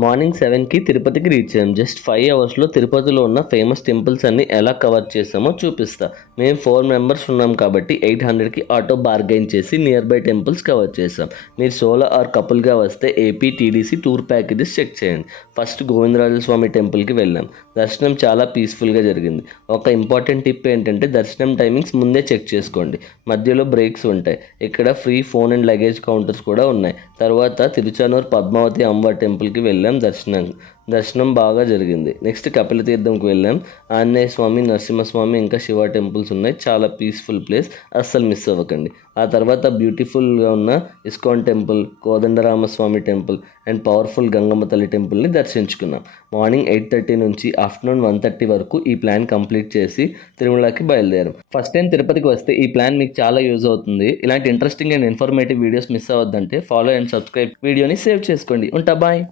Morning 7కి తిరుపతికి reach అయ్యాం. Just 5 అవర్స్లో తిరుపతిలో ఉన్న ఫేమస్ టెంపుల్స్ అన్ని ఎలా కవర్ చేసామో చూపిస్తా. మేము 4 మెంబర్స్ ఉన్నాం కాబట్టి 800కి ఆటో బార్గెయిన్ చేసి నియర్ బై టెంపుల్స్ కవర్ చేసాం. మీరు సోలో ఆర్ కపుల్గా వస్తే AP TDC tour packages check చేయండి. ఫస్ట్ గోవిందరాజస్వామి టెంపుల్కి వెళ్ళాం. దర్శనం చాలా పీస్ఫుల్గా జరిగింది. ఒక ఇంపార్టెంట్ టిప్ ఏంటంటే దర్శనం టైమింగ్స్ ముందే చెక్ చేసుకోండి. మధ్యలో బ్రేక్స్ ఉంటాయి. ఇక్కడ free phone and luggage counters కూడా ఉన్నాయి. తర్వాత తిరుచానూరు పద్మావతి అమ్మవారి టెంపుల్కి వెళ్ళాం. దర్శనం బాగా జరిగింది. నెక్స్ట్ కపిలతీర్థంకి వెళ్ళాం. ఆంజనేయ స్వామి, నరసింహస్వామి ఇంకా శివ టెంపుల్స్ ఉన్నాయి. చాలా పీస్ఫుల్ ప్లేస్, అస్సలు మిస్ అవ్వకండి. ఆ తర్వాత బ్యూటిఫుల్గా ఉన్న ISKCON temple, Kodandarama Swamy temple and powerful Gangamma తల్లి టెంపుల్ని దర్శించుకున్నాం. మార్నింగ్ 8:30 నుంచి ఆఫ్టర్నూన్ 1:30 వరకు ఈ ప్లాన్ కంప్లీట్ చేసి తిరుమలకి బయలుదేరాం. ఫస్ట్ టైం తిరుపతికి వస్తే ఈ ప్లాన్ మీకు చాలా యూజ్ అవుతుంది. ఇలాంటి interesting and informative videos miss అవ్వద్దంటే ఫాలో అండ్ సబ్స్క్రైబ్, వీడియోని సేవ్ చేసుకోండి. ఉంటా, బాయ్.